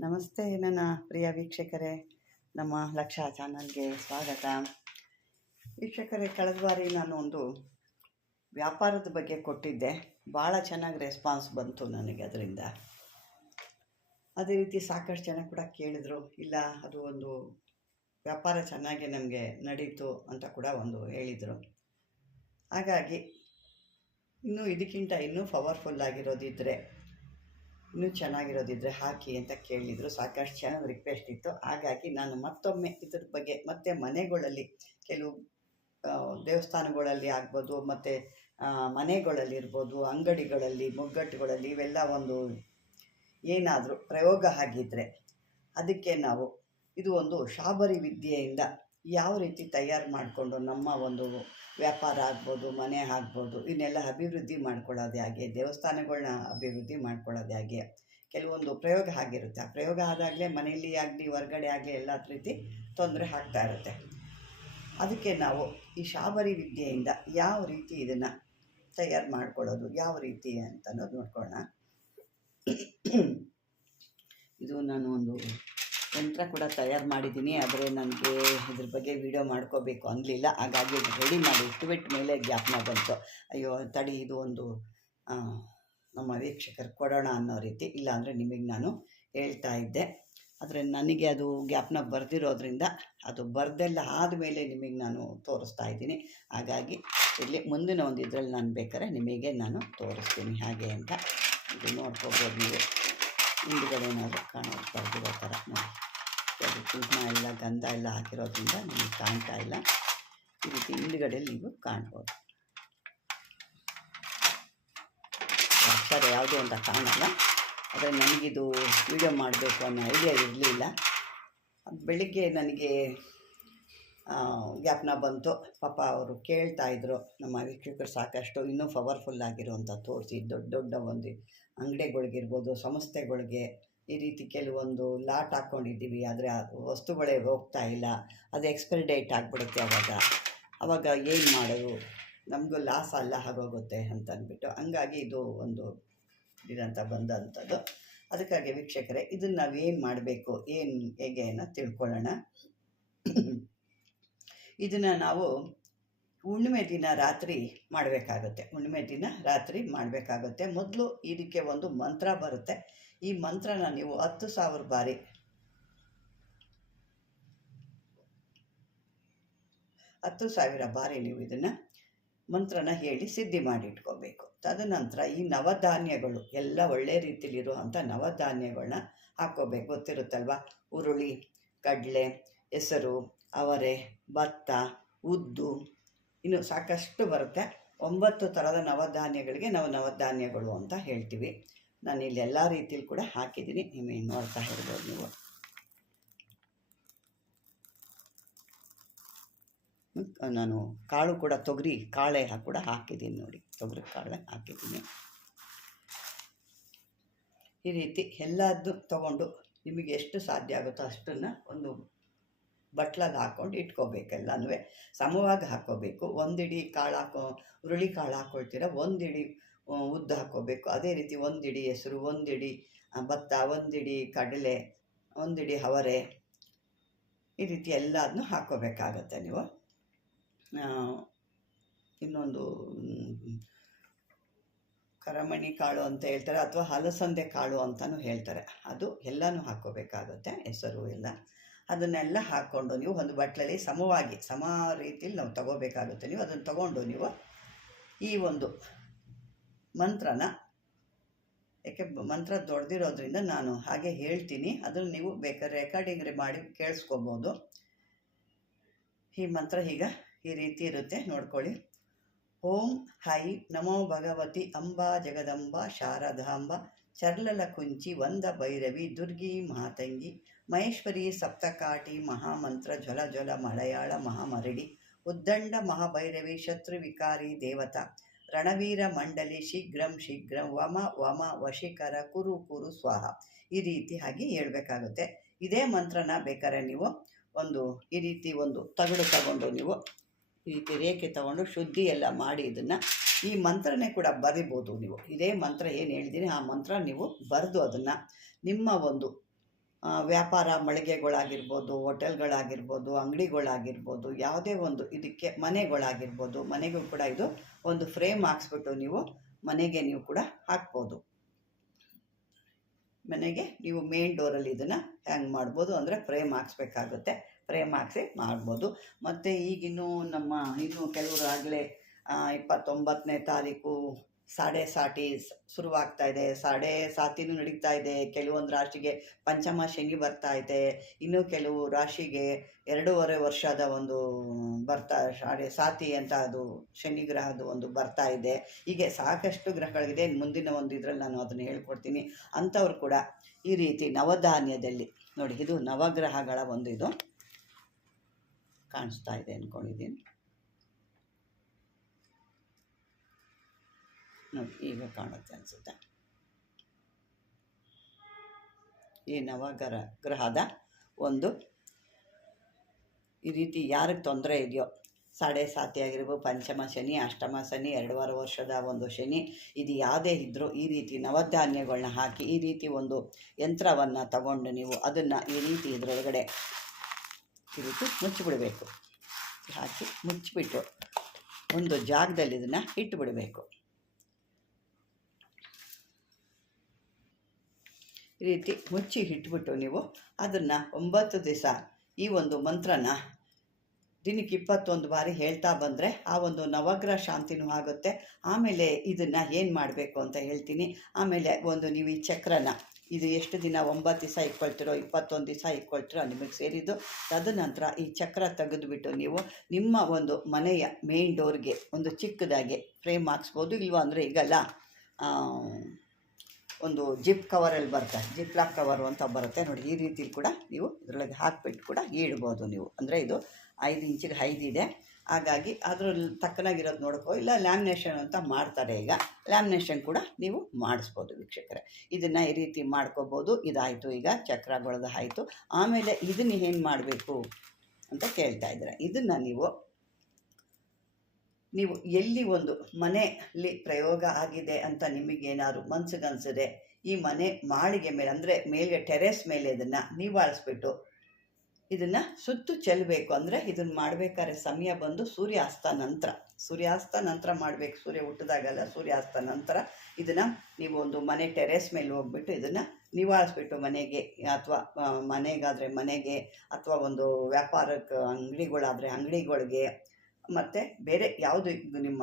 ನಮಸ್ತೆ ನನ್ನ ಪ್ರಿಯ ವೀಕ್ಷಕರೇ, ನಮ್ಮ ಲಕ್ಷ ಚಾನಲ್ಗೆ ಸ್ವಾಗತ. ವೀಕ್ಷಕರೇ, ಕಳೆದ ಬಾರಿ ನಾನು ಒಂದು ವ್ಯಾಪಾರದ ಬಗ್ಗೆ ಕೊಟ್ಟಿದ್ದೆ. ಭಾಳ ಚೆನ್ನಾಗಿ ರೆಸ್ಪಾನ್ಸ್ ಬಂತು ನನಗೆ ಅದರಿಂದ. ಅದೇ ರೀತಿ ಸಾಕಷ್ಟು ಜನ ಕೂಡ ಕೇಳಿದರು, ಇಲ್ಲ, ಅದು ಒಂದು ವ್ಯಾಪಾರ ಚೆನ್ನಾಗಿ ನಮಗೆ ನಡೀತು ಅಂತ ಕೂಡ ಒಂದು ಹೇಳಿದರು. ಹಾಗಾಗಿ, ಇನ್ನೂ ಇದಕ್ಕಿಂತ ಇನ್ನೂ ಪವರ್ಫುಲ್ ಆಗಿರೋದಿದ್ದರೆ ಇನ್ನೂ ಚೆನ್ನಾಗಿರೋದಿದ್ರೆ ಹಾಕಿ ಅಂತ ಕೇಳಿದರು. ಸಾಕಷ್ಟು ಚೆನ್ನಾಗಿ ರಿಕ್ವೆಸ್ಟ್ ಇತ್ತು. ಹಾಗಾಗಿ ನಾನು ಮತ್ತೊಮ್ಮೆ ಇದ್ರ ಬಗ್ಗೆ ಮತ್ತೆ ಮನೆಗಳಲ್ಲಿ ಕೆಲವು ದೇವಸ್ಥಾನಗಳಲ್ಲಿ ಆಗ್ಬೋದು, ಮತ್ತು ಮನೆಗಳಲ್ಲಿ ಇರ್ಬೋದು, ಅಂಗಡಿಗಳಲ್ಲಿ, ಮುಗ್ಗಟ್ಟುಗಳಲ್ಲಿ ಇವೆಲ್ಲ ಒಂದು ಏನಾದರೂ ಪ್ರಯೋಗ ಆಗಿದ್ದರೆ ಅದಕ್ಕೆ ನಾವು, ಇದು ಒಂದು ಶಾಬರಿ ವಿದ್ಯೆಯಿಂದ ಯಾವ ರೀತಿ ತಯಾರು ಮಾಡಿಕೊಂಡು ನಮ್ಮ ಒಂದು ವ್ಯಾಪಾರ ಆಗ್ಬೋದು ಮನೆ ಆಗ್ಬೋದು ಇವನ್ನೆಲ್ಲ ಅಭಿವೃದ್ಧಿ ಮಾಡ್ಕೊಳ್ಳೋದು ಹೇಗೆ ದೇವಸ್ಥಾನಗಳನ್ನ ಅಭಿವೃದ್ಧಿ ಮಾಡ್ಕೊಳ್ಳೋದು ಹೇಗೆ ಕೆಲವೊಂದು ಪ್ರಯೋಗ ಆಗಿರುತ್ತೆ. ಆ ಪ್ರಯೋಗ ಆದಾಗಲೇ ಮನೆಯಲ್ಲಿ ಆಗಲಿ ಹೊರ್ಗಡೆ ಆಗಲಿ ಎಲ್ಲ ರೀತಿ ತೊಂದರೆ ಆಗ್ತಾ ಇರುತ್ತೆ. ಅದಕ್ಕೆ ನಾವು ಈ ಶಾಬರಿ ವಿದ್ಯೆಯಿಂದ ಯಾವ ರೀತಿ ಇದನ್ನು ತಯಾರು ಮಾಡ್ಕೊಳ್ಳೋದು ಯಾವ ರೀತಿ ಅಂತ ಅನ್ನೋದು ನೋಡ್ಕೊಳ್ಳೋಣ. ಇದು ನಾನು ಒಂದು ಯಂತ್ರ ಕೂಡ ತಯಾರು ಮಾಡಿದ್ದೀನಿ, ಆದರೆ ನನಗೆ ಇದ್ರ ಬಗ್ಗೆ ವಿಡಿಯೋ ಮಾಡ್ಕೋಬೇಕು ಅನ್ನಲಿಲ್ಲ ಹಾಗಾಗಿ ರೆಡಿ ಮಾಡಿ ಇಟ್ಟುಬಿಟ್ಟು ಮೇಲೆ ಜ್ಞಾಪನ ಬಂತು. ಅಯ್ಯೋ, ತಡಿ ಇದು ಒಂದು ನಮ್ಮ ವೀಕ್ಷಕರು ಕೊಡೋಣ ಅನ್ನೋ ರೀತಿ. ಇಲ್ಲಾಂದರೆ ನಿಮಗೆ ನಾನು ಹೇಳ್ತಾ ಇದ್ದೆ. ಆದರೆ ನನಗೆ ಅದು ಗ್ಯಾಪ್ನ ಬರೆದಿರೋದ್ರಿಂದ ಅದು ಬರೆದೆಲ್ಲ ಆದಮೇಲೆ ನಿಮಗೆ ನಾನು ತೋರಿಸ್ತಾ ಇದ್ದೀನಿ. ಹಾಗಾಗಿ ಇಲ್ಲಿ ಮುಂದಿನ ಒಂದು ಇದರಲ್ಲಿ ನಾನು ಬೇಕಾದ್ರೆ ನಿಮಗೆ ನಾನು ತೋರಿಸ್ತೀನಿ. ಹಾಗೆ ಅಂತ ಇದು ನೋಡ್ಕೋಬೋದು ನೀವು. ಹಿಂದ್ಗಡೆ ಏನಾದರೂ ಕಾಣೋದು ಬರೆದಿರೋ ಥರ ನೋಡಿ. ಅದು ಕುಂಕುಮ ಎಲ್ಲ ಗಂಧ ಎಲ್ಲ ಹಾಕಿರೋದ್ರಿಂದ ನಿಮಗೆ ಕಾಣ್ತಾ ಇಲ್ಲ. ಈ ರೀತಿ ಹಿಂದುಗಡೆಯಲ್ಲಿ ನೀವು ಕಾಣ್ಬೋದು. ಅಕ್ಷರ ಯಾವುದು ಅಂತ ಕಾಣಲ್ಲ. ಆದರೆ ನನಗಿದು ವಿಡಿಯೋ ಮಾಡಬೇಕು ಅನ್ನೋ ಐಡಿಯಾ ಇರಲಿಲ್ಲ. ಬೆಳಿಗ್ಗೆ ನನಗೆ ಜ್ಞಾಪನ ಬಂತು. ಪಾಪ ಅವರು ಕೇಳ್ತಾ ಇದ್ರು, ನಮ್ಮ ವೀಕ್ಷಕರು ಸಾಕಷ್ಟು ಇನ್ನೂ ಪವರ್ಫುಲ್ ಆಗಿರುವಂಥ ತೋರಿಸಿ, ದೊಡ್ಡ ದೊಡ್ಡ ಒಂದು ಅಂಗಡಿಗಳಿಗಿರ್ಬೋದು, ಸಂಸ್ಥೆಗಳಿಗೆ ಈ ರೀತಿ ಕೆಲವೊಂದು ಲಾಟ್ ಹಾಕ್ಕೊಂಡಿದ್ದೀವಿ ಆದರೆ ಆ ವಸ್ತುಗಳೇ ಹೋಗ್ತಾ ಇಲ್ಲ. ಅದು ಎಕ್ಸ್ಪೈರಿ ಡೇಟ್ ಆಗಿಬಿಡುತ್ತೆ ಅವಾಗ. ಅವಾಗ ಏನು ಮಾಡೋದು? ನಮಗೂ ಲಾಸ್ ಅಲ್ಲ, ಆಗೋಗುತ್ತೆ ಅಂತ ಅಂದ್ಬಿಟ್ಟು. ಹಂಗಾಗಿ ಇದು ಒಂದು ಇದಂತ ಬಂದಂಥದ್ದು ಅದಕ್ಕಾಗಿ ವೀಕ್ಷಕರೇ, ಇದನ್ನು ನಾವು ಏನು ಮಾಡಬೇಕು? ಏನು, ಹೇಗೆ ಅನ್ನೋ ತಿಳ್ಕೊಳ್ಳೋಣ. ಇದನ್ನು ನಾವು ಹುಣ್ಣಿಮೆ ದಿನ ರಾತ್ರಿ ಮಾಡಬೇಕಾಗುತ್ತೆ. ಹುಣ್ಣಿಮೆ ದಿನ ರಾತ್ರಿ ಮಾಡಬೇಕಾಗುತ್ತೆ. ಮೊದಲು ಇದಕ್ಕೆ ಒಂದು ಮಂತ್ರ ಬರುತ್ತೆ. ಈ ಮಂತ್ರನ ನೀವು ಹತ್ತು ಸಾವಿರ ಬಾರಿ ಹತ್ತು ಸಾವಿರ ಬಾರಿ ನೀವು ಇದನ್ನು ಮಂತ್ರನ ಹೇಳಿ ಸಿದ್ಧಿ ಮಾಡಿ ಇಟ್ಕೋಬೇಕು ತದನಂತರ ಈ ನವಧಾನ್ಯಗಳು ಎಲ್ಲ ಒಳ್ಳೆ ರೀತಿಲಿರುವಂಥ ನವಧಾನ್ಯಗಳನ್ನ ಹಾಕ್ಕೋಬೇಕು. ಗೊತ್ತಿರುತ್ತಲ್ವ? ಉರುಳಿ ಕಡಲೆ, ಹೆಸರು ಅವರೆ, ಭತ್ತ, ಉದ್ದು, ಇನ್ನು ಸಾಕಷ್ಟು ಬರುತ್ತೆ. ಒಂಬತ್ತು ಥರದ ನವಧಾನ್ಯಗಳಿಗೆ ನಾವು ನವಧಾನ್ಯಗಳು ಅಂತ ಹೇಳ್ತೀವಿ. ನಾನು ಇಲ್ಲಿ ಎಲ್ಲ ರೀತಿಯಲ್ಲಿ ಕೂಡ ಹಾಕಿದ್ದೀನಿ. ನಿಮಗೆ ನೋಡ್ತಾ ಹೇಳ್ಬೋದು ನೀವು. ನಾನು ಕಾಳು ಕೂಡ ತೊಗರಿ, ಕಾಳೆ ಕೂಡ ಹಾಕಿದ್ದೀನಿ ನೋಡಿ. ತೊಗರಿ, ಕಾಳೆ ಹಾಕಿದ್ದೀನಿ. ಈ ರೀತಿ ಎಲ್ಲದ್ದು ತಗೊಂಡು ನಿಮಗೆ ಎಷ್ಟು ಸಾಧ್ಯ ಆಗುತ್ತೋ ಅಷ್ಟನ್ನು ಒಂದು ಬಟ್ಲಲ್ಲಿ ಹಾಕ್ಕೊಂಡು ಇಟ್ಕೋಬೇಕು ಎಲ್ಲನೂ ಸಮವಾಗಿ ಹಾಕ್ಕೋಬೇಕು ಒಂದಿಡಿ ಕಾಳು ಹಾಕೋ, ಹುರುಳಿ ಕಾಳು ಹಾಕ್ಕೊಳ್ತೀರ ಒಂದಿಡಿ ಉದ್ದ ಹಾಕ್ಕೋಬೇಕು ಅದೇ ರೀತಿ ಒಂದಿಡಿ ಹೆಸರು, ಒಂದಿಡಿ ಭತ್ತ, ಒಂದಿಡಿ ಕಡಲೆ, ಒಂದಿಡಿ ಅವರೆ, ಈ ರೀತಿ ಎಲ್ಲದನ್ನೂ ಹಾಕ್ಕೋಬೇಕಾಗತ್ತೆ ನೀವು. ಇನ್ನೊಂದು ಕರಮಣಿ ಕಾಳು ಅಂತ ಹೇಳ್ತಾರೆ, ಅಥವಾ ಹಲಸಂದೆ ಕಾಳು ಅಂತಲೂ ಹೇಳ್ತಾರೆ. ಅದು ಎಲ್ಲನೂ ಹಾಕ್ಕೋಬೇಕಾಗುತ್ತೆ ಹೆಸರು ಎಲ್ಲ. ಅದನ್ನೆಲ್ಲ ಹಾಕ್ಕೊಂಡು ನೀವು ಒಂದು ಬಟ್ಲಲ್ಲಿ ಸಮವಾಗಿ ಸಮ ರೀತಿಯಲ್ಲಿ ನಾವು ತಗೋಬೇಕಾಗುತ್ತೆ. ನೀವು ಅದನ್ನು ತಗೊಂಡು ನೀವು ಈ ಒಂದು ಮಂತ್ರನ ಯಾಕೆ ಮಂತ್ರ ದೊಡ್ಡದಿರೋದ್ರಿಂದ ನಾನು ಹಾಗೆ ಹೇಳ್ತೀನಿ. ಅದನ್ನು ನೀವು ಬೇಕಾದ್ರೆ ರೆಕಾರ್ಡಿಂಗ್ ಮಾಡಿ ಕೇಳಿಸ್ಕೋಬೋದು. ಈ ಮಂತ್ರ ಈಗ ಈ ರೀತಿ ಇರುತ್ತೆ. ನೋಡ್ಕೊಳ್ಳಿ. ಓಂ ಹೈ ನಮೋ ಭಗವತಿ ಅಂಬಾ ಜಗದಂಬ ಶಾರದಾಂಬ ಚರ್ಲಲ ಕುಂಚಿ ವಂದ ಭೈರವಿ ದುರ್ಗಿ ಮಹಾತಂಗಿ ಮಹೇಶ್ವರಿ ಸಪ್ತಕಾಟಿ ಮಹಾಮಂತ್ರ ಜ್ವಲ ಜ್ವಲ ಮಲಯಾಳ ಮಹಾಮರಡಿ ಉದ್ದಂಡ ಮಹಾಭೈರವಿ ಶತ್ರುವಿಕಾರಿ ದೇವತಾ ರಣವೀರ ಮಂಡಲಿ ಶೀಘ್ರಂ ಶೀಘ್ರಂ ವಮ ವಮ ವಶಿಕರ ಕುರು ಕುರು ಸ್ವಾಹ ಈ ರೀತಿ ಹಾಗೆ ಹೇಳ್ಬೇಕಾಗುತ್ತೆ. ಇದೇ ಮಂತ್ರನ ಬೇಕಾದ್ರೆ ನೀವು ಒಂದು ಈ ರೀತಿ ಒಂದು ತಗಡು ತಗೊಂಡು ನೀವು ಈ ರೀತಿ ರೇಖೆ ತಗೊಂಡು ಶುದ್ಧಿ ಎಲ್ಲ ಮಾಡಿ ಇದನ್ನು ಈ ಮಂತ್ರನೇ ಕೂಡ ಬರಿಬೋದು ನೀವು. ಇದೇ ಮಂತ್ರ ಏನು ಹೇಳಿದ್ದೀನಿ ಆ ಮಂತ್ರ ನೀವು ಬರೆದು ಅದನ್ನು ನಿಮ್ಮ ಒಂದು ವ್ಯಾಪಾರ ಮಳಿಗೆಗಳಾಗಿರ್ಬೋದು, ಹೋಟೆಲ್ಗಳಾಗಿರ್ಬೋದು, ಅಂಗಡಿಗಳಾಗಿರ್ಬೋದು, ಯಾವುದೇ ಒಂದು ಇದಕ್ಕೆ ಮನೆಗಳಾಗಿರ್ಬೋದು, ಮನೆಗೂ ಕೂಡ ಇದು ಒಂದು ಫ್ರೇಮ್ ಹಾಕ್ಸ್ಬಿಟ್ಟು ನೀವು ಮನೆಗೆ ನೀವು ಕೂಡ ಹಾಕ್ಬೋದು. ಮನೆಗೆ ನೀವು ಮೇನ್ ಡೋರಲ್ಲಿ ಇದನ್ನು ಹ್ಯಾಂಗ್ ಮಾಡ್ಬೋದು ಅಂದರೆ ಫ್ರೇಮ್ ಹಾಕ್ಸ್ಬೇಕಾಗುತ್ತೆ. ಫ್ರೇಮ್ ಹಾಕ್ಸಿ ಮಾಡ್ಬೋದು. ಮತ್ತು ಈಗಿನ್ನೂ ನಮ್ಮ, ಇನ್ನೂ ಕೆಲವರು ಆಗಲೇ ಇಪ್ಪತ್ತೊಂಬತ್ತನೇ ತಾರೀಕು ಸಾಡೆ ಸಾಟಿ ಶುರುವಾಗ್ತಾ ಇದೆ. ಸಾಡೆ ಸಾತಿನೂ ನಡೀತಾ ಇದೆ. ಕೆಲವೊಂದು ರಾಶಿಗೆ ಪಂಚಮ ಶನಿ ಬರ್ತಾ ಇದೆ. ಇನ್ನು ಕೆಲವು ರಾಶಿಗೆ ಎರಡೂವರೆ ವರ್ಷದ ಒಂದು ಬರ್ತಾ ಸಾಡೆ ಸಾತಿ ಅಂತ ಅದು ಶನಿ ಗ್ರಹದ ಒಂದು ಬರ್ತಾ ಇದೆ. ಹೀಗೆ ಸಾಕಷ್ಟು ಗ್ರಹಗಳಿದೆ. ಮುಂದಿನ ಒಂದು ಇದರಲ್ಲಿ ನಾನು ಅದನ್ನು ಹೇಳ್ಕೊಡ್ತೀನಿ. ಅಂಥವ್ರು ಕೂಡ ಈ ರೀತಿ ನವಧಾನ್ಯದಲ್ಲಿ ನೋಡಿ ಇದು ನವಗ್ರಹಗಳ ಒಂದು ಇದು ಕಾಣಿಸ್ತಾ ಇದೆ ಅಂದ್ಕೊಂಡಿದ್ದೀನಿ ನೋಡಿ, ಈಗ ಕಾಣುತ್ತೆ ಅನಿಸುತ್ತೆ ಈ ನವಗ್ರಹ, ಗ್ರಹದ ಒಂದು ಈ ರೀತಿ ಯಾರಿಗೆ ತೊಂದರೆ ಇದೆಯೋ, ಸಾಡೆ ಸಾತಿ ಆಗಿರ್ಬೋದು, ಪಂಚಮ ಶನಿ, ಅಷ್ಟಮ ಶನಿ ಎರಡೂವರೆ ವರ್ಷದ ಒಂದು ಶನಿ, ಇದು ಯಾವುದೇ ಇದ್ದರೂ ಈ ರೀತಿ ನವಧಾನ್ಯಗಳನ್ನ ಹಾಕಿ, ಈ ರೀತಿ ಒಂದು ಯಂತ್ರವನ್ನು ತಗೊಂಡು ನೀವು ಅದನ್ನು ಈ ರೀತಿ ಇದರೊಳಗಡೆ ಈ ರೀತಿ ಮುಚ್ಚಿಬಿಡಬೇಕು. ಹಾಕಿ ಮುಚ್ಚಿಬಿಟ್ಟು ಒಂದು ಜಾಗದಲ್ಲಿ ಇದನ್ನು ಇಟ್ಟುಬಿಡಬೇಕು ಈ ರೀತಿ ಮುಚ್ಚಿ ಇಟ್ಬಿಟ್ಟು ನೀವು ಅದನ್ನು ಒಂಬತ್ತು ದಿವಸ ಈ ಒಂದು ಮಂತ್ರನ ದಿನಕ್ಕೆ ಇಪ್ಪತ್ತೊಂದು ಬಾರಿ ಹೇಳ್ತಾ ಬಂದರೆ ಆ ಒಂದು ನವಗ್ರಹ ಶಾಂತಿನೂ ಆಗುತ್ತೆ. ಆಮೇಲೆ ಇದನ್ನು ಏನು ಮಾಡಬೇಕು ಅಂತ ಹೇಳ್ತೀನಿ. ಆಮೇಲೆ ಒಂದು ನೀವು ಈ ಚಕ್ರನ ಇದು ಎಷ್ಟು ದಿನ ಒಂಬತ್ತು ದಿವಸ ಇಟ್ಕೊಳ್ತಿರೋ, ಇಪ್ಪತ್ತೊಂದು ದಿವಸ ಇಟ್ಕೊಳ್ತಿರೋ ನಿಮಗೆ ಸೇರಿದ್ದು, ತದನಂತರ ಈ ಚಕ್ರ ತೆಗೆದುಬಿಟ್ಟು ನೀವು ನಿಮ್ಮ ಒಂದು ಮನೆಯ ಮೇನ್ ಡೋರ್ಗೆ ಒಂದು ಚಿಕ್ಕದಾಗಿ ಫ್ರೇಮ್ ಹಾಕ್ಸ್ಬೋದು. ಇಲ್ವಾ ಅಂದರೆ ಈಗಲ್ಲ ಒಂದು ಜಿಪ್ ಕವರಲ್ಲಿ ಬರುತ್ತೆ. ಜಿಪ್ ಲಾಕ್ ಕವರು ಅಂತ ಬರುತ್ತೆ. ನೋಡಿ, ಈ ರೀತಿಲಿ ಕೂಡ ನೀವು ಇದರೊಳಗೆ ಹಾಕಿಬಿಟ್ಟು ಕೂಡ ಇಡ್ಬೋದು ನೀವು. ಅಂದರೆ ಇದು ಐದು ಇಂಚಿಗೆ ಐದು ಇದೆ. ಹಾಗಾಗಿ ಅದ್ರ ತಕ್ಕನಾಗಿರೋದು ನೋಡ್ಕೋ. ಇಲ್ಲ ಲ್ಯಾಮಿನೇಷನ್ ಅಂತ ಮಾಡ್ತಾರೆ ಈಗ. ಲ್ಯಾಮಿನೇಷನ್ ಕೂಡ ನೀವು ಮಾಡಿಸ್ಬೋದು ವೀಕ್ಷಕರೇ. ಇದನ್ನು ಈ ರೀತಿ ಮಾಡ್ಕೋಬೋದು. ಇದಾಯಿತು ಈಗ ಚಕ್ರಗಳದ್ದು ಆಯಿತು ಆಮೇಲೆ ಇದನ್ನು ಏನು ಮಾಡಬೇಕು ಅಂತ ಕೇಳ್ತಾ ಇದ್ದಾರೆ. ಇದನ್ನು ನೀವು ನೀವು ಎಲ್ಲಿ ಒಂದು ಮನೆಯಲ್ಲಿ ಪ್ರಯೋಗ ಆಗಿದೆ ಅಂತ ನಿಮಗೇನಾದ್ರು ಮನ್ಸಿಗನ್ಸಿದೆ ಈ ಮನೆ ಮಾಳಿಗೆ ಮೇಲೆ, ಅಂದರೆ ಮೇಲೆ ಟೆರೆಸ್ ಮೇಲೆ ಇದನ್ನು ನೀವಾಳಿಸ್ಬಿಟ್ಟು ಇದನ್ನು ಸುತ್ತು ಚೆಲ್ಲಬೇಕು ಅಂದರೆ ಇದನ್ನು ಮಾಡಬೇಕಾದ್ರೆ ಸಮಯ ಬಂದು ಸೂರ್ಯಾಸ್ತ ನಂತರ. ಸೂರ್ಯಾಸ್ತ ನಂತರ ಮಾಡಬೇಕು. ಸೂರ್ಯ ಹುಟ್ಟಿದಾಗಲ್ಲ ಸೂರ್ಯಾಸ್ತ ನಂತರ ಇದನ್ನು ನೀವು ಒಂದು ಮನೆ ಟೆರೆಸ್ ಮೇಲೆ ಹೋಗ್ಬಿಟ್ಟು ಇದನ್ನು ನಿವಾಳಿಸ್ಬಿಟ್ಟು ಮನೆಗೆ ಅಥವಾ ಮನೆಗಾದರೆ ಮನೆಗೆ ಅಥವಾ ಒಂದು ವ್ಯಾಪಾರಕ್ಕೆ ಅಂಗಡಿಗಳಾದರೆ ಅಂಗಡಿಗಳಿಗೆ ಮತ್ತು ಬೇರೆ ಯಾವುದು ಇದು ನಿಮ್ಮ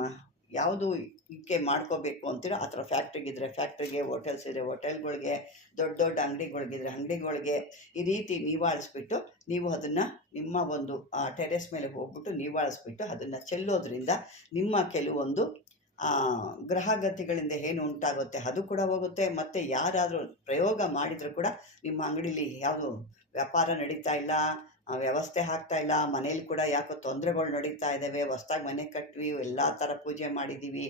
ಯಾವುದು ಇದಕ್ಕೆ ಮಾಡ್ಕೋಬೇಕು ಅಂತೀರೋ ಆ ಥರ ಫ್ಯಾಕ್ಟ್ರಿಗಿದ್ರೆ ಫ್ಯಾಕ್ಟ್ರಿಗೆ ಹೋಟೆಲ್ಸ್ ಇದ್ರೆ ಹೋಟೆಲ್ಗಳಿಗೆ ದೊಡ್ಡ ದೊಡ್ಡ ಅಂಗಡಿಗಳಿಗಿದ್ರೆ ಅಂಗಡಿಗಳಿಗೆ ಈ ರೀತಿ ನೀವಾಳಿಸ್ಬಿಟ್ಟು ನೀವು ಅದನ್ನು ನಿಮ್ಮ ಒಂದು ಟೆರೆಸ್ ಮೇಲೆ ಹೋಗ್ಬಿಟ್ಟು ನೀವಾಳಿಸ್ಬಿಟ್ಟು ಅದನ್ನು ಚೆಲ್ಲೋದ್ರಿಂದ ನಿಮ್ಮ ಕೆಲವೊಂದು ಆ, ಗ್ರಹಗತಿಗಳಿಂದ ಏನು ಉಂಟಾಗುತ್ತೆ ಅದು ಕೂಡ ಹೋಗುತ್ತೆ. ಮತ್ತು ಯಾರಾದರೂ ಪ್ರಯೋಗ ಮಾಡಿದರೂ ಕೂಡ ನಿಮ್ಮ ಅಂಗಡೀಲಿ ಯಾವುದು ವ್ಯಾಪಾರ ನಡೀತಾ ಇಲ್ಲ ಆ, ವ್ಯವಸ್ಥೆ ಆಗ್ತಾ ಇಲ್ಲ. ಮನೇಲಿ ಕೂಡ ಯಾಕೋ ತೊಂದರೆಗಳು ನಡೀತಾ ಇದ್ದಾವೆ ಹೊಸ್ದಾಗಿ ಮನೆ ಕಟ್ವಿ, ಎಲ್ಲ ಥರ ಪೂಜೆ ಮಾಡಿದ್ದೀವಿ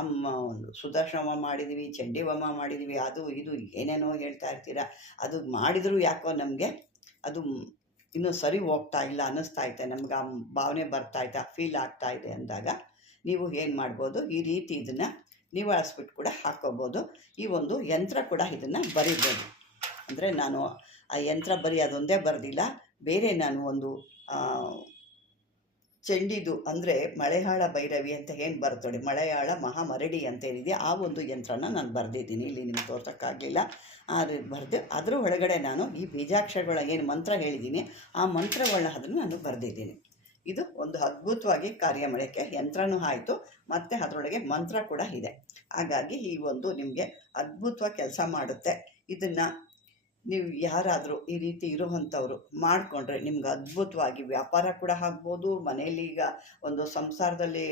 ಅಮ್ಮ ಸುದರ್ಶನ ಹೋಮ ಮಾಡಿದ್ದೀವಿ ಚಂಡಿ ಹೋಮ ಮಾಡಿದ್ದೀವಿ ಅದು ಇದು ಏನೇನೋ ಹೇಳ್ತಾ ಇರ್ತೀರ? ಅದು ಮಾಡಿದರೂ ಯಾಕೋ ನಮಗೆ ಅದು ಇನ್ನೂ ಸರಿ ಹೋಗ್ತಾ ಇಲ್ಲ ಅನ್ನಿಸ್ತಾ ಐತೆ. ನಮ್ಗೆ ಆ ಭಾವನೆ ಬರ್ತಾ ಐತೆ ಫೀಲ್ ಆಗ್ತಾ ಇದೆ ಅಂದಾಗ ನೀವು ಏನು ಮಾಡ್ಬೋದು? ಈ ರೀತಿ ಇದನ್ನು ನಿವಾಳಿಸ್ಬಿಟ್ಟು ಕೂಡ ಹಾಕೋಬೋದು. ಈ ಒಂದು ಯಂತ್ರ ಕೂಡ ಇದನ್ನು ಬರೀಬೋದು. ಅಂದರೆ ನಾನು ಆ ಯಂತ್ರ ಬರೀ ಅದೊಂದೇ ಬರೆದಿಲ್ಲ. ಬೇರೆ ನಾನು ಒಂದು ಚೆಂಡಿದು ಅಂದರೆ ಮಳೆಯಾಳ ಭೈರವಿ ಅಂತ ಏನು ಬರ್ತದೆ ಮಳೆಯಾಳ ಮಹಾಮರಡಿ ಅಂತ ಏನಿದೆ, ಆ ಒಂದು ಯಂತ್ರನ ನಾನು ಬರೆದಿದ್ದೀನಿ. ಇಲ್ಲಿ ನಿಮ್ಗೆ ತೋರ್ಸೋಕ್ಕಾಗಲಿಲ್ಲ. ಆದರೆ ಬರೆದು, ಅದರ ಒಳಗಡೆ ನಾನು ಈ ಬೀಜಾಕ್ಷರಗಳ ಏನು ಮಂತ್ರ ಹೇಳಿದ್ದೀನಿ, ಆ ಮಂತ್ರಗಳನ್ನ ಅದನ್ನು ನಾನು ಬರೆದಿದ್ದೀನಿ. ಇದು ಒಂದು ಅದ್ಭುತವಾಗಿ ಕಾರ್ಯ ಮಾಡೋಕ್ಕೆ ಯಂತ್ರನೂ ಆಯಿತು, ಮತ್ತು ಅದರೊಳಗೆ ಮಂತ್ರ ಕೂಡ ಇದೆ. ಹಾಗಾಗಿ ಈ ಒಂದು ನಿಮಗೆ ಅದ್ಭುತವಾಗಿ ಕೆಲಸ ಮಾಡುತ್ತೆ. ಇದನ್ನು ನೀವು ಯಾರಾದರೂ ಈ ರೀತಿ ಇರುವಂಥವ್ರು ಮಾಡಿಕೊಂಡ್ರೆ ನಿಮ್ಗೆ ಅದ್ಭುತವಾಗಿ ವ್ಯಾಪಾರ ಕೂಡ ಆಗ್ಬೋದು, ಮನೆಯಲ್ಲಿ ಈಗ ಒಂದು ಸಂಸಾರದಲ್ಲಿ,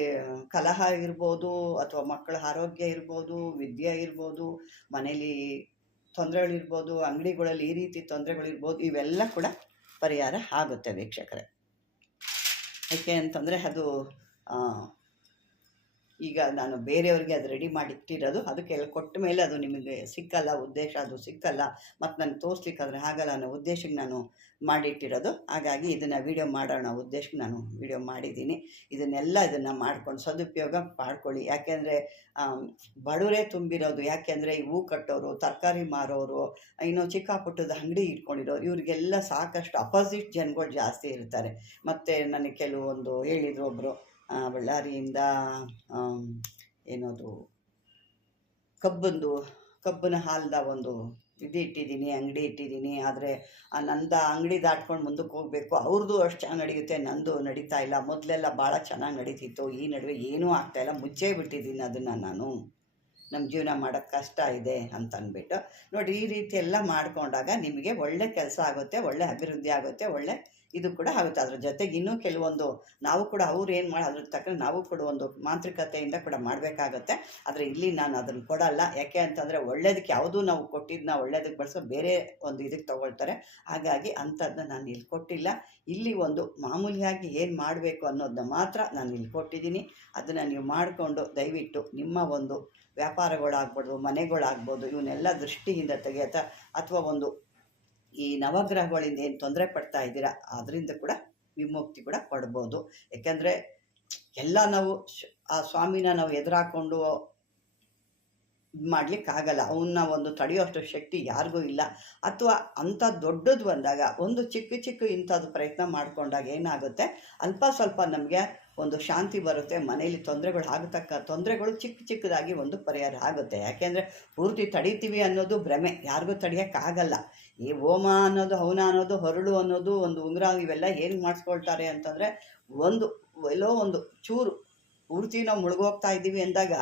ಕಲಹ ಇರ್ಬೋದು ಅಥವಾ ಮಕ್ಕಳ ಆರೋಗ್ಯ ಇರ್ಬೋದು, ವಿದ್ಯೆ ಇರ್ಬೋದು ಮನೇಲಿ ತೊಂದರೆಗಳಿರ್ಬೋದು, ಅಂಗಡಿಗಳಲ್ಲಿ ಈ ರೀತಿ ತೊಂದರೆಗಳಿರ್ಬೋದು, ಇವೆಲ್ಲ ಕೂಡ ಪರಿಹಾರ ಆಗುತ್ತೆ ವೀಕ್ಷಕರೇ. ಯಾಕೆ ಅಂತಂದರೆ ಅದು ಈಗ ನಾನು ಬೇರೆಯವ್ರಿಗೆ ಅದು ರೆಡಿ ಮಾಡಿ ಇಟ್ಟಿರೋದು ಅದಕ್ಕೆ ಕೊಟ್ಟ ಮೇಲೆ ಅದು ನಿಮಗೆ ಸಿಕ್ಕಲ್ಲ, ಉದ್ದೇಶ ಅದು ಸಿಕ್ಕಲ್ಲ ಮತ್ತು ನನಗೆ ತೋರಿಸ್ಲಿಕ್ಕಾದ್ರೆ ಹಾಗಲ್ಲ ಅನ್ನೋ ಉದ್ದೇಶಕ್ಕೆ ನಾನು ಮಾಡಿಟ್ಟಿರೋದು. ಹಾಗಾಗಿ ಇದನ್ನು ವೀಡಿಯೋ ಮಾಡೋಣ ಉದ್ದೇಶಕ್ಕೆ ನಾನು ವೀಡಿಯೋ ಮಾಡಿದ್ದೀನಿ. ಇದನ್ನೆಲ್ಲ ಇದನ್ನು ಮಾಡ್ಕೊಂಡು ಸದುಪಯೋಗ ಮಾಡ್ಕೊಳ್ಳಿ. ಯಾಕೆಂದರೆ ಬಡವರೇ ತುಂಬಿರೋದು. ಯಾಕೆಂದರೆ, ಈ ಹೂ ಕಟ್ಟೋರು, ತರಕಾರಿ ಮಾರೋರು, ಇನ್ನು ಚಿಕ್ಕ ಪುಟ್ಟದ ಅಂಗಡಿ ಇಟ್ಕೊಂಡಿರೋರು, ಇವರಿಗೆಲ್ಲ ಸಾಕಷ್ಟು ಅಪೋಸಿಟ್ ಜನಗಳು ಜಾಸ್ತಿ ಇರ್ತಾರೆ. ಮತ್ತು ನನಗೆ ಕೆಲವೊಂದು ಹೇಳಿದ್ರು ಒಬ್ಬರು ಬಳ್ಳಾರಿಯಿಂದ ಏನದು, ಕಬ್ಬಂದು, ಕಬ್ಬಿನ ಹಾಲ್ದ ಒಂದು ಇದು ಇಟ್ಟಿದ್ದೀನಿ, ಅಂಗಡಿ ಇಟ್ಟಿದ್ದೀನಿ. ಆದರೆ ಆ ನಂದ ಅಂಗಡಿ ದಾಟ್ಕೊಂಡು ಮುಂದಕ್ಕೆ ಹೋಗಬೇಕು. ಅವ್ರದ್ದು ಅಷ್ಟು ಚೆನ್ನಾಗಿ ನಡೆಯುತ್ತೆ, ನಂದು ನಡೀತಾ ಇಲ್ಲ. ಮೊದಲೆಲ್ಲ ಭಾಳ ಚೆನ್ನಾಗಿ ನಡೀತಿತ್ತು. ಈ ನಡುವೆ ಏನೂ ಆಗ್ತಾಯಿಲ್ಲ ಮುಚ್ಚೇ ಬಿಟ್ಟಿದ್ದೀನಿ ಅದನ್ನು ನಾನು. ನಮ್ಮ ಜೀವನ ಮಾಡೋಕ್ಕೆ ಕಷ್ಟ ಇದೆ ಅಂತ ಅಂದ್ಬಿಟ್ಟು. ನೋಡಿ, ಈ ರೀತಿ ಎಲ್ಲ ಮಾಡಿಕೊಂಡಾಗ ನಿಮಗೆ ಒಳ್ಳೆ ಕೆಲಸ ಆಗುತ್ತೆ, ಒಳ್ಳೆ ಅಭಿವೃದ್ಧಿ ಆಗುತ್ತೆ, ಒಳ್ಳೆ ಇದು ಕೂಡ ಆಗುತ್ತೆ ಅದ್ರ ಜೊತೆಗೆ ಇನ್ನೂ ಕೆಲವೊಂದು ನಾವು ಕೂಡ ಅವ್ರು ಏನು ಮಾಡಿ ಅದ್ರ ತಕ್ಕ ನಾವು ಕೂಡ ಒಂದು ಮಾಂತ್ರಿಕತೆಯಿಂದ ಕೂಡ ಮಾಡಬೇಕಾಗತ್ತೆ. ಆದರೆ ಇಲ್ಲಿ ನಾನು ಅದನ್ನು ಕೊಡಲ್ಲ. ಯಾಕೆ ಅಂತಂದರೆ ಒಳ್ಳೇದಕ್ಕೆ ಯಾವುದೂ ನಾವು ಕೊಟ್ಟಿದ್ದನ್ನ ಒಳ್ಳೇದಕ್ಕೆ ಬಳಸೋ ಬೇರೆ ಒಂದು ಇದಕ್ಕೆ ತೊಗೊಳ್ತಾರೆ. ಹಾಗಾಗಿ ಅಂಥದ್ದನ್ನ ನಾನು ಇಲ್ಲಿ ಕೊಟ್ಟಿಲ್ಲ. ಇಲ್ಲಿ ಒಂದು ಮಾಮೂಲಿಯಾಗಿ ಏನು ಮಾಡಬೇಕು ಅನ್ನೋದನ್ನ ಮಾತ್ರ ನಾನು ಇಲ್ಲಿ ಕೊಟ್ಟಿದ್ದೀನಿ ಅದನ್ನು ನೀವು ಮಾಡಿಕೊಂಡು ದಯವಿಟ್ಟು ನಿಮ್ಮ ಒಂದು ವ್ಯಾಪಾರಗಳಾಗ್ಬೋದು, ಮನೆಗಳಾಗ್ಬೋದು ಇವನ್ನೆಲ್ಲ ದೃಷ್ಟಿಯಿಂದ ತೆಗೆಯತ್ತ. ಅಥವಾ ಒಂದು ಈ ನವಗ್ರಹಗಳಿಂದ ಏನು ತೊಂದರೆ ಪಡ್ತಾ ಇದ್ದೀರಾ ಅದರಿಂದ ಕೂಡ ವಿಮುಕ್ತಿ ಕೂಡ ಪಡ್ಬೋದು ಯಾಕೆಂದರೆ ಎಲ್ಲ ನಾವು ಆ ಸ್ವಾಮಿನ ನಾವು ಎದುರಾಕೊಂಡು ಮಾಡಲಿಕ್ಕಾಗಲ್ಲ. ಅವನ್ನ ಒಂದು ತಡೆಯೋಷ್ಟು ಶಕ್ತಿ ಯಾರಿಗೂ ಇಲ್ಲ. ಅಥವಾ ಅಂಥ ದೊಡ್ಡದು ಬಂದಾಗ, ಒಂದು ಚಿಕ್ಕ ಚಿಕ್ಕ ಇಂಥದ್ದು ಪ್ರಯತ್ನ ಮಾಡಿಕೊಂಡಾಗ ಏನಾಗುತ್ತೆ? ಅಲ್ಪ ಸ್ವಲ್ಪ ನಮಗೆ ಒಂದು ಶಾಂತಿ ಬರುತ್ತೆ, ಮನೆಯಲ್ಲಿ ತೊಂದರೆಗಳು ಆಗತಕ್ಕ ತೊಂದರೆಗಳು ಚಿಕ್ಕ ಚಿಕ್ಕದಾಗಿ ಒಂದು ಪರಿಹಾರ ಆಗುತ್ತೆ. ಯಾಕೆಂದರೆ ಪೂರ್ತಿ ತಡಿತೀವಿ ಅನ್ನೋದು ಭ್ರಮೆ, ಯಾರಿಗೂ ತಡೆಯೋಕ್ಕಾಗಲ್ಲ. ಈ ಹೋಮ ಅನ್ನೋದು, ಹವನ ಅನ್ನೋದು, ಹೊರಳು ಅನ್ನೋದು, ಒಂದು ಉಂಗುರ ಇವೆಲ್ಲ ಏನು ಮಾಡಿಸ್ಕೊಳ್ತಾರೆ ಅಂತಂದರೆ ಒಂದು, ಎಲ್ಲೋ ಒಂದು ಚೂರು, ಪೂರ್ತಿ ನಾವು ಮುಳುಗೋಗ್ತಾ ಇದ್ದೀವಿ ಅಂದಾಗ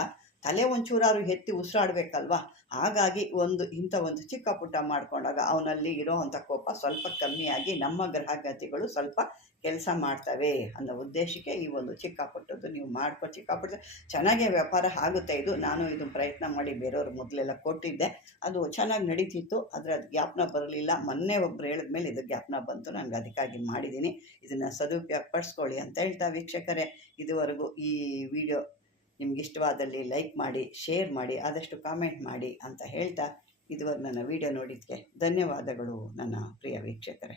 ತಲೆ ಒಂಚೂರಾದ್ರು ಎತ್ತಿ ಉಸಿರಾಡಬೇಕಲ್ವಾ? ಹಾಗಾಗಿ ಒಂದು ಇಂಥ ಒಂದು ಚಿಕ್ಕ ಪುಟ್ಟ ಮಾಡಿಕೊಂಡಾಗ ಅವನಲ್ಲಿ ಇರೋವಂಥ ಕೋಪ ಸ್ವಲ್ಪ ಕಮ್ಮಿಯಾಗಿ ನಮ್ಮ ಗ್ರಹಗತಿಗಳು ಸ್ವಲ್ಪ ಕೆಲಸ ಮಾಡ್ತವೆ ಅನ್ನೋ ಉದ್ದೇಶಕ್ಕೆ ಈ ಒಂದು ಚಿಕ್ಕ ಪುಟ್ಟದ್ದು ನೀವು ಮಾಡ್ಕೊ ಚಿಕ್ಕ ಪುಟ್ಟ ಚೆನ್ನಾಗೇ ವ್ಯಾಪಾರ ಆಗುತ್ತೆ ಇದು. ನಾನು ಇದು ಪ್ರಯತ್ನ ಮಾಡಿ ಬೇರೆಯವ್ರ ಮೊದಲೆಲ್ಲ ಕೊಟ್ಟಿದ್ದೆ. ಅದು ಚೆನ್ನಾಗಿ ನಡೀತಿತ್ತು, ಆದರೆ ಅದು ಜ್ಞಾಪನ ಬರಲಿಲ್ಲ. ಮೊನ್ನೆ ಒಬ್ಬರು ಹೇಳಿದ್ಮೇಲೆ ಇದು ಜ್ಞಾಪನ ಬಂತು. ನನಗೆ ಅದಕ್ಕಾಗಿ ಮಾಡಿದ್ದೀನಿ. ಇದನ್ನು ಸದುಪಯೋಗ ಪಡಿಸ್ಕೊಳ್ಳಿ ಅಂತ ಹೇಳ್ತಾ, ವೀಕ್ಷಕರೇ, ಇದುವರೆಗೂ ಈ ವಿಡಿಯೋ ನಿಮ್ಗೆ ಇಷ್ಟವಾದಲ್ಲಿ ಲೈಕ್ ಮಾಡಿ ಶೇರ್ ಮಾಡಿ, ಆದಷ್ಟು ಕಾಮೆಂಟ್ ಮಾಡಿ ಅಂತ ಹೇಳ್ತಾ ಇದುವರೆಗೆ ನನ್ನ ವಿಡಿಯೋ ನೋಡಿದ್ದಕ್ಕೆ ಧನ್ಯವಾದಗಳು ನನ್ನ ಪ್ರಿಯ ವೀಕ್ಷಕರೇ.